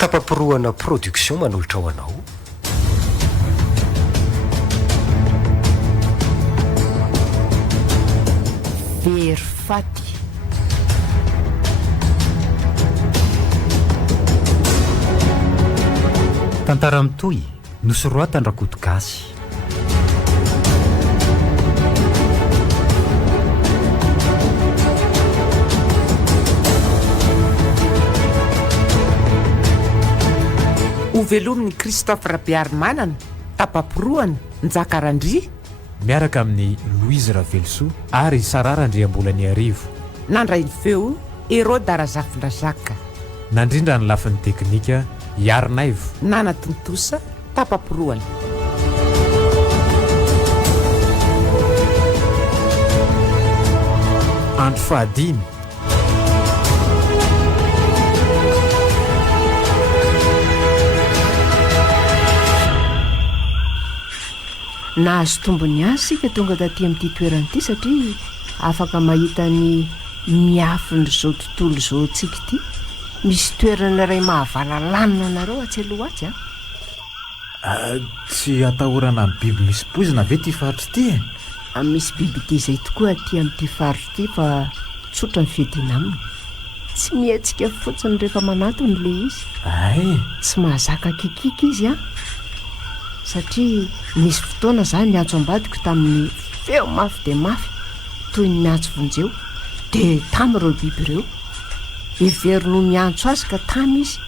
Tapaporoana production manolotra ho anao. Verifaty. Tantara mitoy nosoroatan Rakoto Gasy. Ovelomin'ny Christophe Rabiarimanana, tapaporoana Njakarandria, Miaraka amin'ny Louise Ravelsoa ary Sarara Andriambolany Arivo. nandray ny feo Hérode Razafindrazaka, Nandrindra ny lafin'ny teknika Yarnaivo. Nana Tontosa, tapaporoana. Andro fahadimy Nahazo tombony azy sika tonga taty amin'ity toerana ity satria afaka mahita ny miafiny zao tontolo zao tsika ity. Misy toerana iray mahavalanlanina nareo atsy-aloha atsy Tsy atahorana amin'ny biby misy poizina ve ty faritra ity e? Misy biby ity zay tokoa aty amin'ity faritra ity fa tsotra ny fiadiana aminy. Tsy mihatsika fotsiny rehefa manatony le izy. Ay, Tsy mahazaka kikika izy satria misy fotoana zany niantso ambadiko tamin'ny feo mafy de mafy toy ny miantso vonjeo de tamy ireo biby ireo iverino miantso azy ka tamy izy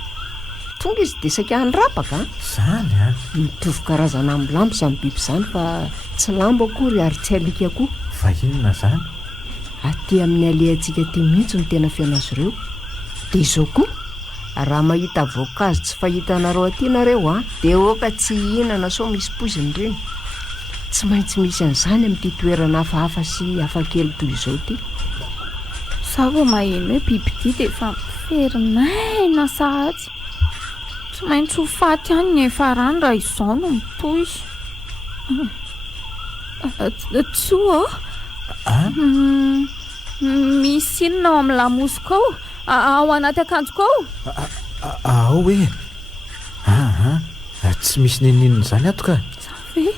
tonga izy de saika handrapaka zany a. mitovy karazana amin'ny lambo zany biby zany fa tsy lambo akory ary tsy alika koa. Fa inona zany? Aty amin'ny alehantsika ty mihitsy ny tena fiana azy ireo. De izao koa raha mahita voankazo tsy fahitanareo aty nareo de oka tsy hihinana sao misy poiziny reny. Tsy maintsy misy an'izany amin'ity toerana hafahafa sy hafakely toy izao ty. Za vao maheno hoe biby ty de efa miferinayna sahatsy. Tsy maintsy ho faty any ny efa rany raha izao no mitoy. Tsoa misy inona ao amin'ny lamosiko ao anaty akanjoko ao? Ao hoe tsy misy neninina zany ato ka. Ve?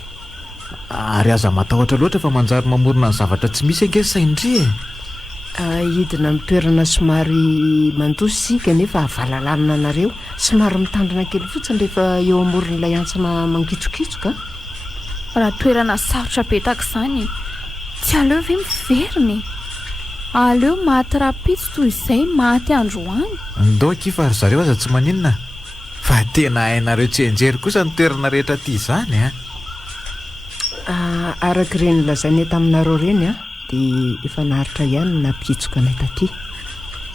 Ary aza matahotra loatra fa manjary mamorona ny zavatra tsy misy ange saindria e. Hidina amin'ny toerana somary mandosy sika nefa avalalana nareo somary mitandrina kely fotsiny rehefa eo amoron'ilay antsana mangitsokitsoka. Raha toerana sarotra betaka izany tsy aleo ve miveriny? Aleo maty rapitsy toy izay maty androany. Ndao kifa ary zareo aza tsy maninona fa tena hainareo tsy enjery kosa ny toerana rehetra ty zany a. Araka ireny lazainy eto aminareo reny de efa naharitra ihany napitsoka anay taty.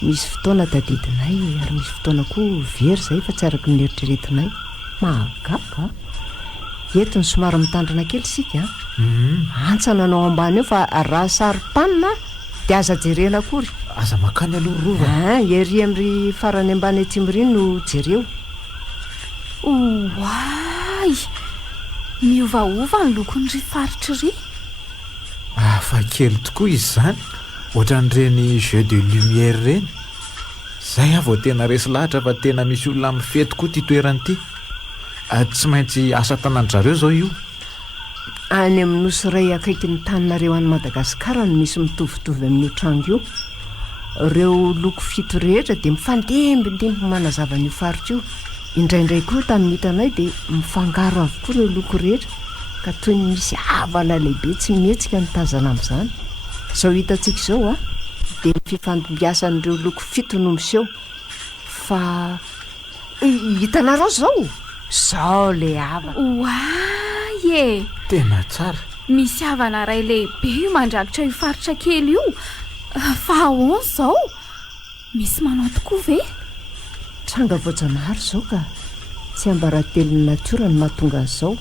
Misy fotoana tadidinay ary misy fotoana koa very zay fa tsy araka ny eritreretinay. Mahagaga eto ny somary mitandrina kely sika antsana anao ambany eo fa raha sarom-panina de aza jerena akory. Aza makany aloha rova. Ery amin'ny farany ambany atsimoriny no jereo. Oay, miovaova ny lokon'ry faritra ry. Fa kely tokoa izy zany ohatran'ireny jeu de lumière reny. Zay vao tena resy lahatra fa tena misy olona mifety koa ty toerana ty. Tsy maintsy asa tanan'zareo zao io. Any amin'ny nosy iray akaiky ny taninareo any Madagasikara no misy mitovitovy amin'io trano io. Ireo loko fito rehetra de mifandembindemby manazava an'io faritra io. Indraindray koa tamin'ny hitanay de mifangaro avokoa ireo loko rehetra ka toy ny misy havana lehibe tsy mihetsika ny tazana amin'izany. Zao hitantsika izao de ny fifandimbiasan'ireo loko fito no miseho. Fa hitanareo zao le havana. Oay e, Tena tsara. misy havana ray lehibe io mandrakitra io faritra kely io. Fa ahoana zao? Misy manao tokoa ve? Tranga voajanahary zao ka tsy ambaratelon'ny natiora ny mahatonga an'izao.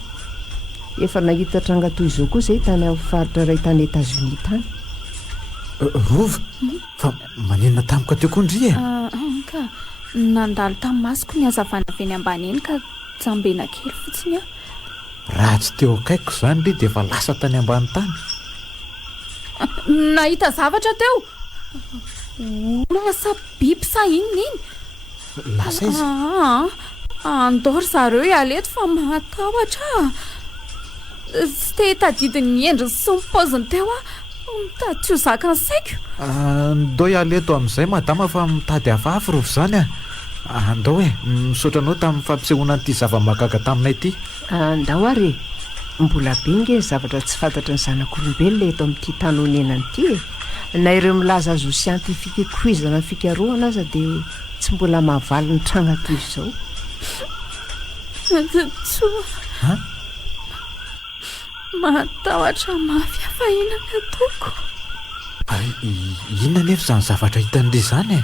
Efa nahita tranga toy izao koa zay tany amin'ny faritra iray tany États-Unis tany. Rova fa maninona tamika teo koa ndry e? Ka nandalo tamin'ny masoko ny hazavana avy eny ambany eny ka jambena kely fotsiny Raha tsy teo akaiko zany ry de efa lasa tany ambany tany. Nahita zavatra teo. Lasa biby sa inona iny? lasa izy andory zareo ialeto fa mahatahotra sy te hitadidiny endriny sy mipoziny teo a mitady tsy ho zaka ny saiko andao ialeto amin'izay madama fa mitady hafahafa rovo zany a andao e misaotranao tamin'ny fampisehoana n'ity zava-mahagaga taminay ity andao ary mbola be nge zavatra tsy fantatra ny zanak'olombelona eto amin'ity tanonenany ity e na ireo milaza azo siantifika koizana fikaroana aza dia tsy mbola mahavaly ny tranga toy izao tsoa mahatahotra mafy afahina ny atoko inona nefa zany zavatra hitan'le zany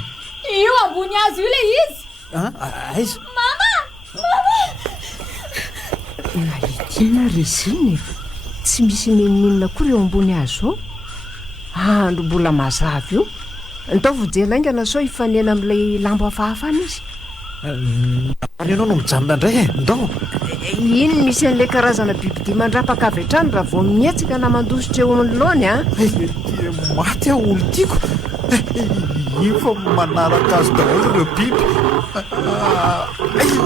e io ambony azo io le izy aiza nalitina reziny tsy misy meninina koa reo ambony azo ao andro mbola mazavy io ntao vojelaingana sao hifanena amin'ilay lambo hafahafana izy any ianao no mijanona indray e ndao iny misy an'ilay karazana bibidia mandrapaka avy hatrany raha vao mietsika na mandositra eo amin'ny laony a dia maty a olo tiako io fa manaraka azy daholo ireo biby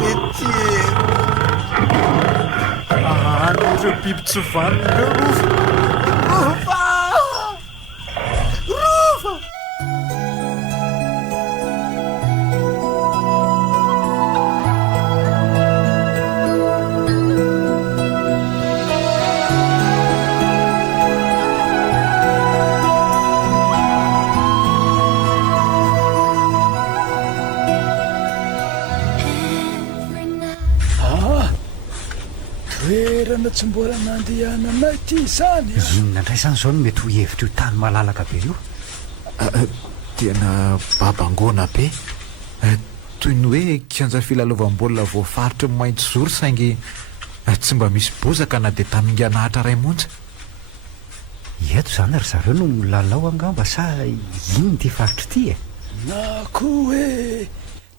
mety ireo biby tsy vaniny ireo rova toerana tsy mbola nandehananay ty izany inona indray zany zao no mety ho hevitra io tany malalaka be io tena babangona be toy ny hoe kianja filalaovam-baolina voafaritra maintsy zory saingy tsy mba misy bozaka na dia taminganahatra ray monja eto zany ry zareo no milalao angamba sa ino ty faritra ity e na koa hoe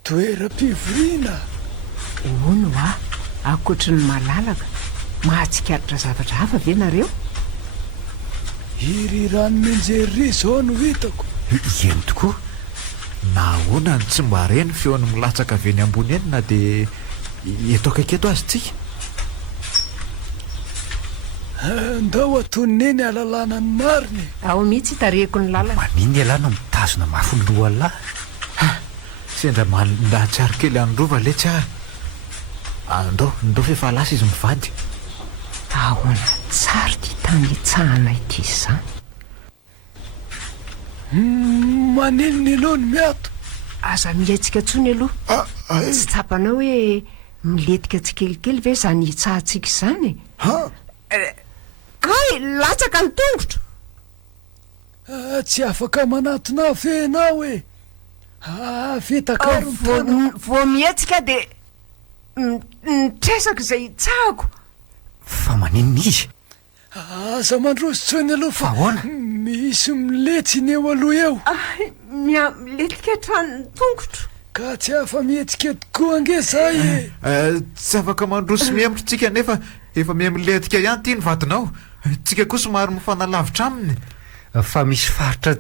toeram-pivoriana ono a akoatra ny malalaka mahatsikaritra zavatra hafa ve nareo iry rano menjery zao no hitako eny tokoa na ahoana ny tsy mba reny feony milatsaka avy eny ambony eny na dia eto akaiketo azy tsika ndao atoniny eny alalàna ny mariny ao mihitsy hitarehiko ny lalana maniny alahy no mitazona mafy ny lohalahy sendra malatsary kely androva le tsy andao fefa lasa izy mivady ahoana tsary ty tany itsahana ity izany maninony ianao ny miato aza miaitsika ntsony aloha tsy tsapanao hoe miletika tsikelikely ve zany hitsahantsika izany kay latsaka ny tongotra tsy afaka manatona fenao e vitakaro vo mietsika dia nitresaka izay itsahako fa maninona izy aza mandroso tsony aloha fa ahoana misy miletsy ny eo aloha eo miletika hatrany tongotra ka tsy afa mietsika tokoa ange zay tsy afaka mandroso miembotra tsika nefa efa miamiletika ihany ty ny vadinao tsika koa somary mifanalavitra aminy fa misy faritra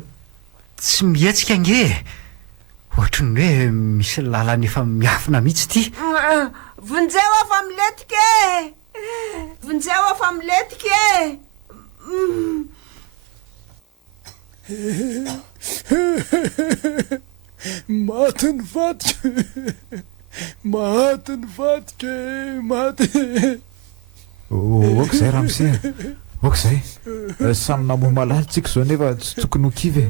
tsy mietsika nge ohatrany hoe misy lalana efa miafina mihitsy ity vonjeo afa miletika e vonjeo afa miletika e maty ny vadika maty ny vadika maty oka zay raha misea oka zay samy namoa malaly tsika zao nefa tsy tokony ho kivy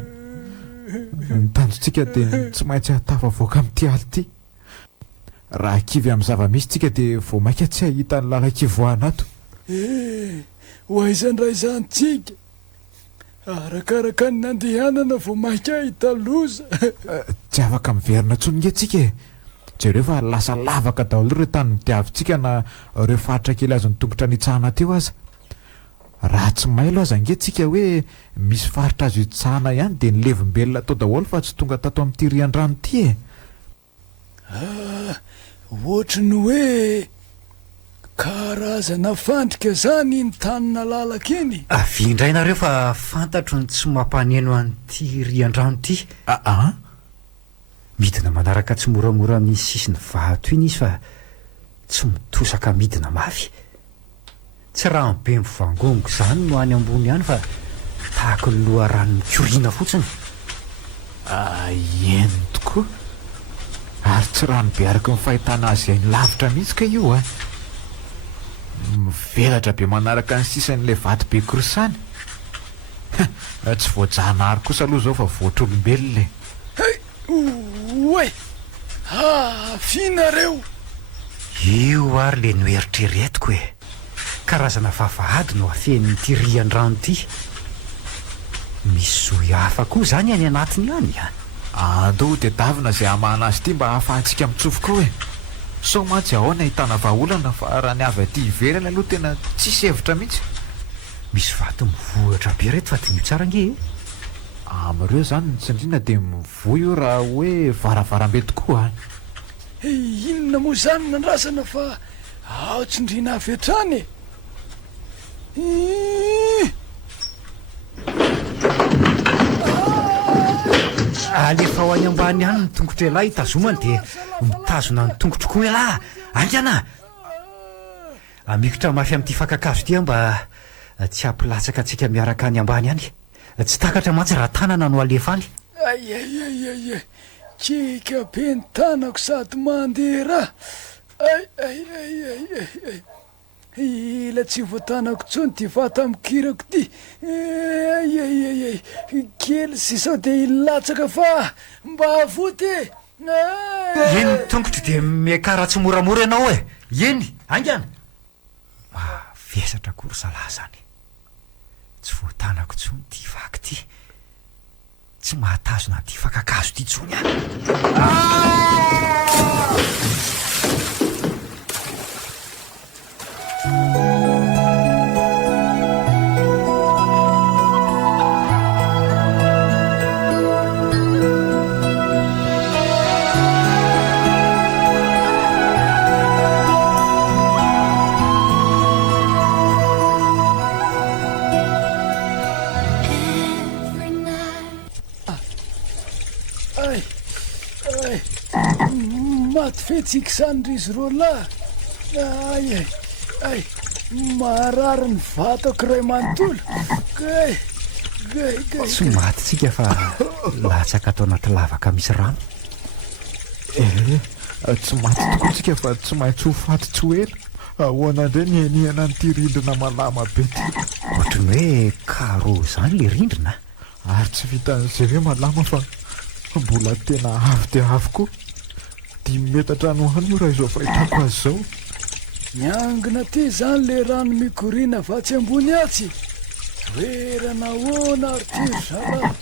ny tanjotsika dia tsy maintsy hatava voaka amin'ity aly ity raha kivy amin'ny zava-misy tsika dia vo mainka tsy hahita ny lala-kivoahana ato ho aizandray zanytsika arakaraka ny nandehanana vo mainka hitaloza tsy afaka miverina tsony nge tsika e jereo fa lasa lavaka daholo ireo tany midiavintsika na reo faritra kely azo nitongotra nitsahana teo aza raha tsy mailo aza nge tsika hoe misy faritra azo hitsahana ihany dia nylevimbelona tao daholo fa tsy tonga tato amin'ity rian-drano ity e ohatra ny hoe karazana fandrika zany ny tanina lalaka iny avy indray nareo fa fantatro ny tsy mampaneno an'ity rian-drano ity midina manaraka tsy moramora amin'ny sisiny vato iny izy fa tsy mitosaka midina mafy. Tsy raha be mivangongoko izany no any ambony ihany fa tahaka ny loha rano mikoriana fotsiny. Eny tokoa ary tsy rano be araka ny fahitana azy any lavitra mihitsy ka io a. Mivelatra be manaraka ny sisan'ilay vato be korsany. Tsy voajanahary kosa aloha zao fa voatr'olombelona. Oe finareo Io ary le noeritreretiko hoe karazana vavahady no afen'ity rian-drano ity. Misy zohy hafa koa zany any anatiny any a. Andao dia davina izay hamana azy ity mba hahafahantsika mitsofoka hoe sao mantsy ahoana ahitana vahaolana fa raha ny avy aty ivelany aloha tena tsisy hevitra mihitsy. Misy vato mivohatra be reto fatin'io tsara nge. Amareo zany ny tsindriana dia mivoy io raha hoe varavarambe tokoa. Inona moa zany nandrasana fa ao tsindriana avy hatrany. Alefa ho any ambany ihany ny tongotra elahy hitazomany dia mitazona ny tongotro koa elahy. Angana amikotra mafy amin'ity fankakazo ity mba tsy hampilatsaka antsika miaraka any ambany any. Tsy takatra mantsy raha tanana no alefa any. Ay kika be ny tanako sady mandeha raha. Ila tsy voatanako tsony ty vata mikirako ty. Kely sy sao dia ilatsaka fa mba avoty. Eny tongotro dia miakara tsy moramora ianao e. Eny angana mavesatra korsalahy zany. Tsy voatanako tsony ty vaky ty. Tsy mahatazona ty fankakazo ty tsony maty fetsika zany ry izy roa lahy. Marary ny vatako ray manontolo. tsy maty tsika fa latsaka atao anaty lavaka misy rano. Tsy maty tokoa tsika fa tsy maintsy ho faty tsy ho ela. Ahoana indray ny enihana nyity rindrina malama be ty. Ohatrany hoe karo zany le rindrina. Ary tsy vitan'izay hoe malama fa mbola tena avo dia avo koa. 5 metatra no any io raha izao fahitako azy zao. Miangona ty zany le rano mikoriana vatsy ambony atsy. Toerana ahoana ary ty zara.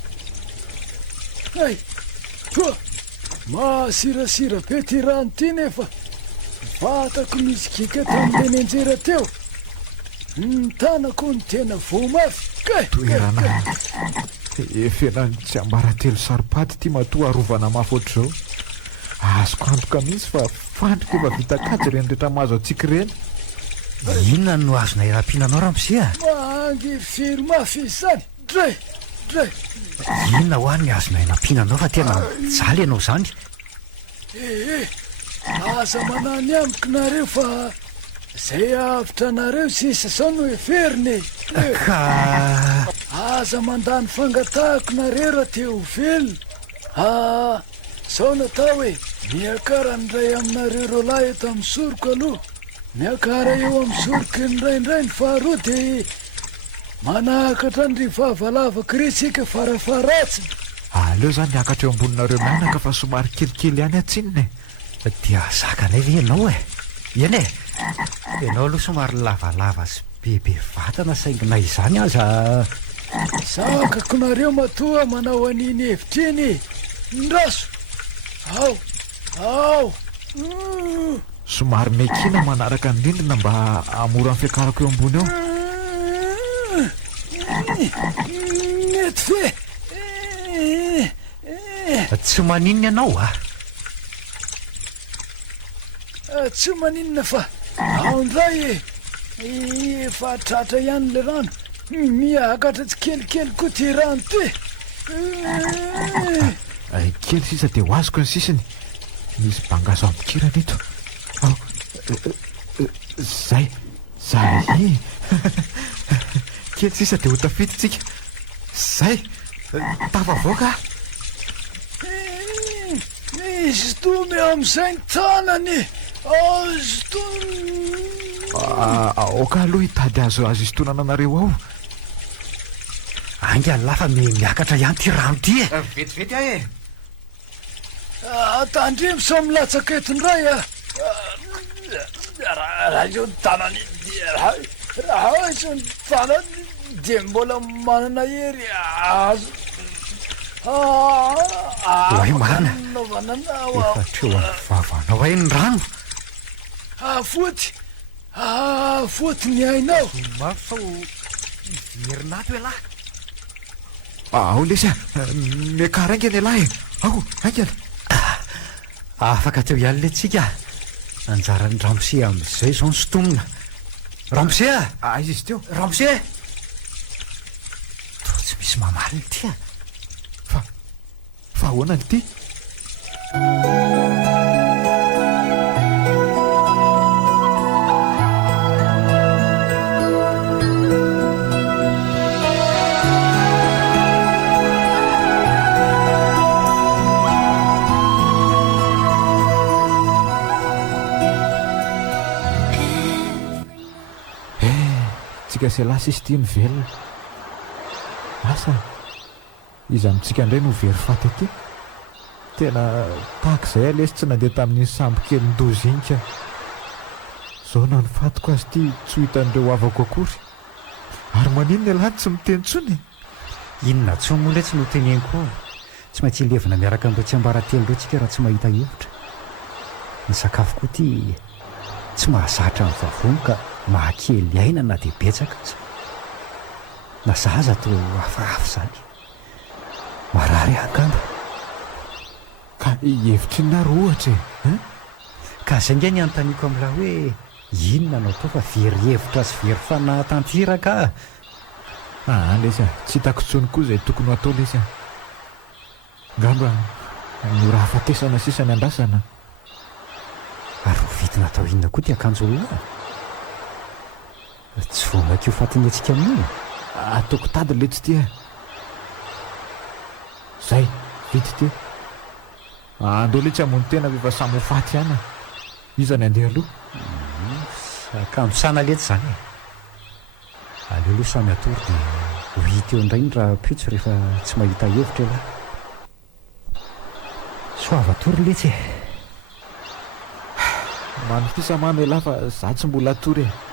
Toa masirasira be ty rano ty nefa vatako misy kika tamin'le nenjera teo. Ny tanako ny tena vomafy. Toerana efenany tsy ambaratelo saripady ty matoa arovana mafy ohatr'izao. Azoko antoka mihitsy fa fandrika efa vita kajy reny rehetra mahazo antsika ireny. Inona no azona iram-pihinanao ramposia? Mangy firy mafy izany. Dray. Inona ho any azona iram-pihinanao fa tena jaly ianao zany. Aza manany amiko nareo fa zay avitra nareo sisa sao no heferiny. Ka Aza mandany fangatahako nareo raha teo velona. Sao natao hoe miakara ny ray aminareo ro lahy eto amin'ny soroko aloha. Miakara eo amin'ny soroko ny raindray ny faharoa dia manahakatra ny ry vavalava krisika farafaratsiny. Aleo zany niakatra eo amboninareo mianaka fa somary kelikely ihany atsinina. dia zakana ve ianao eny ianao aloha somary lavalava sy bebe vatana saingina izany aza. Zakako nareo matoa manao an'iny hevitriny. Ndraso ao somary mekina manaraka ny rindrina mba amora ny fiakarako eo ambony eo. Mety fe tsy maninona ianao tsy maninona fa ao ndray efa tratra ihany le rano. Miakatra tsy kelikely koa ty rano ty. kely sisa dia ho azoko ny sisiny misy bangazo ampikirana eto ao zay kely sisa dia ho tafiditsika zay tafavoaka izy tomy amin'izay ny tanany azo aoka aloha hitady azo izy tonana anareo ao anga lafa miakatra ihany ty rano ty e vetivety ahy e tandremo sa milatsaka etondray raha io ny tanany raha iso ny tanany dia mbola manana hery azo oay marina efa treo any vavanao ay ny rano foty ny ainao mafy sao iverinato e lahy ao lesy miakara aingany alahy ao aingana afaka teo ihany le tsika anjarany ramose am'izay zao ny sotomina ramose izy izy teo ramose to tsy misy mamaly ny ty fa ahoana ny ty tsika sy lasa izy tia mivelona asa izy amintsika indray no very faty aty tena tahaka izay alesy tsy nandeha tamin'ny sambo kely ndozy inika zao na ny fatiko azy ity tsy ho hitan'ireo avako akory ary maninona alany tsy miteny tsony inona tso moa ndray tsy noteneniko ao tsy maintsy ilevina miaraka amin'ireo tsy ambaratelo ireo tsika raha tsy mahita hevitra ny sakafo koa ty tsy mahazatra ny vavony ka mahakely aina na dia betsaka aza na zaza to hafahafa zany marary akamba ka hevitry nary ohatra e ka zay ngai ny anontaniko amin'raha hoe inona anao tao fa very hevitra sy very fanatantiraka lesy tsy hitako tsony koa izay tokony ho atao lesy ngamba no raha fatesana sisany andrasana ary ho vitina atao inona koa ty akanjo olona tsy vonako io fatiny antsika amin'io ataoko tady le tsy tia zay vity ty andeo le tsy amony tena efa samy ho faty ihany izany andeha aloha sakambosana letsy zany aleo aloha samy atory dia ho hita eo indray ny raha piotsy rehefa tsy mahita hevitra ela soava atory letsy e mano fisamamy ela fa za tsy mbola atory e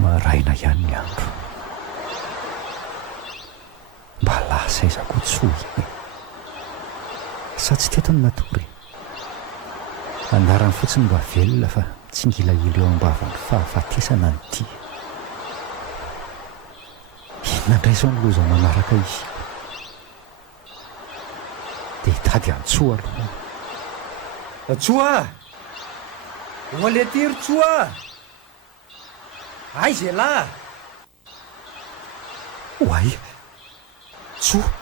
maraina ihany ny andro mba lasa izako tsoiny sa tsy teto ny natory andarany fotsiny mba velona fa tsy ngila ilo eo ambavany fahafatesana ny ty inona indray zao ny loza manaraka izy dia hitady antsoa aloha tsoa oale tiry tsoa ay zay lahy oay tsoa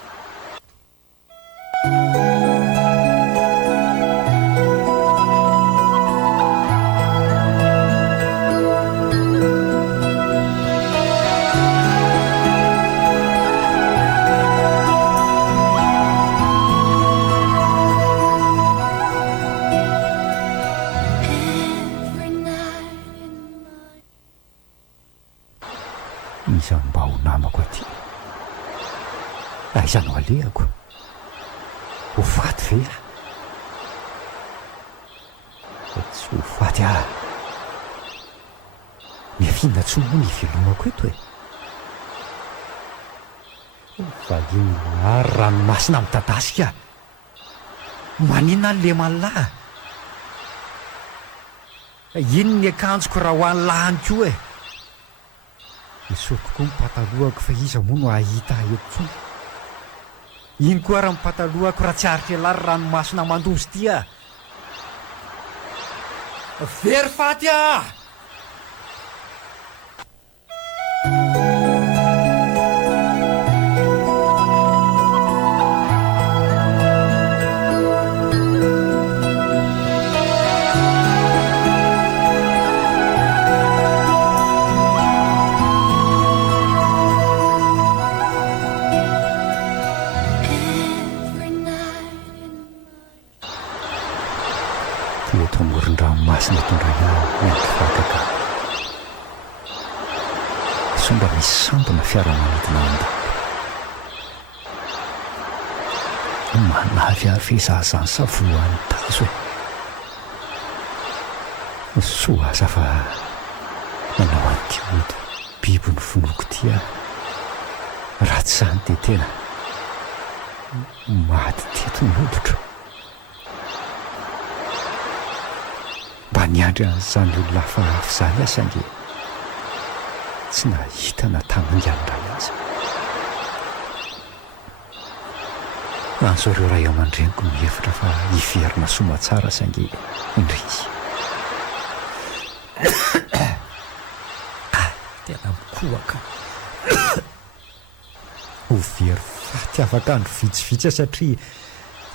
iza mba ho namako aty aiza no alehako ho faty ve tsy ho faty miafinona tsy moa ny velomako eto e valina ary ranomasina midadasika maninona ny le malalahy iny ny akanjoko raha ho any lany koa e isotoko ny patalohako fa iza moa no ahita etsony iny koa raha nypatalohako raha tsy aritra alary ranomasina mandozy ty a very faty a tomorin-dranomasina tondraina miandry vakaka somba misy sambona fiaramanidina andako manavy ary fezahazany savoan'ny tazo e soa aza fa manao an'ity ody biby ny fonoko ty a raha tsy zany de tena mady teto ny oditra mba niandry an'izany olona fahafy zany asange tsy nahita na tamandianray azy an'izao reo ray aman-dreniko mihevitra fa hiverina somatsara sange indry tena mikoaka ho very faty afaka andro vitsivitsy satria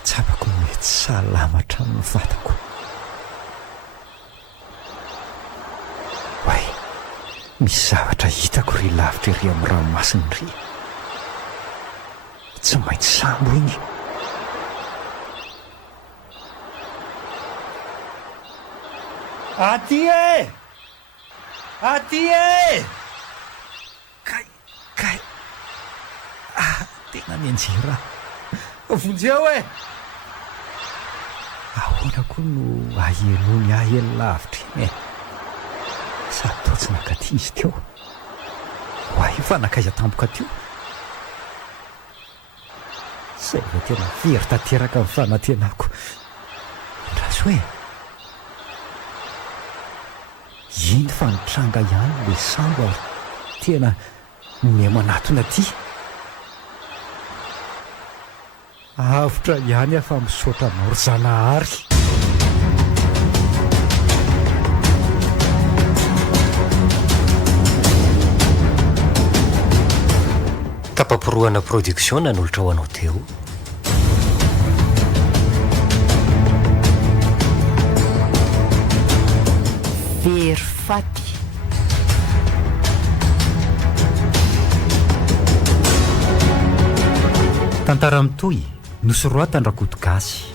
tsy afako mety salama hatramin'ny vatako way misy zavatra hitako ry lavitra ry amin'ny ranomasiny ry tsy maintsy sambo iny aty e aty e kay tena mianjera vonjeo e ahoana koa no ahelony ahely lavitra iny e sady totsy nakaty izy teo hoay fa nakaiza tampoka teo zay va tena very tanteraka amin'ny fanantenako razy hoe iny fa nitranga ihany le sambo ary tena miamanatona aty avitra ihany afa misaotra maoryzanahary tapamporoana production nanolotra ho anao teo very faty tantara mitoy nosoroatan rakoto gasy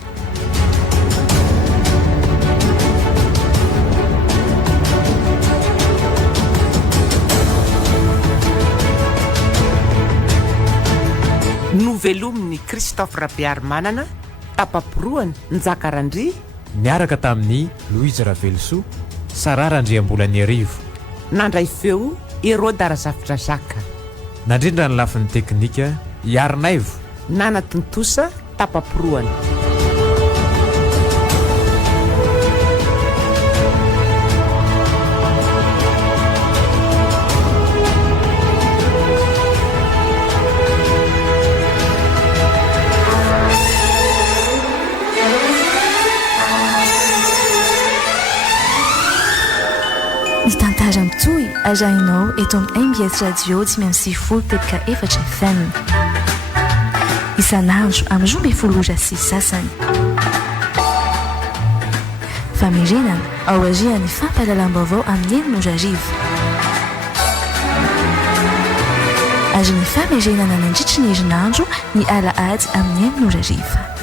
novelomin'ny Christophe Rabearmanana tapamporoany Njakarandry niaraka tamin'ny Louise Ravelso Sararandriambolany Arivo nandray feo Hérode Razafitra Jacques nandrindra ny lafin'ny teknika Yarnaivo Nana Tontosa tapamporoany Ny tantara mitohy arahinao eto amin'ny MBS Radio 94.4 FM isan'andro amin'ny 16 sasany famerenana ao arian'ny fampahalalam-baovao amin'ny 9:00 ary ny famerenana nandritry ny herinandro ny alahady amin'ny 9:00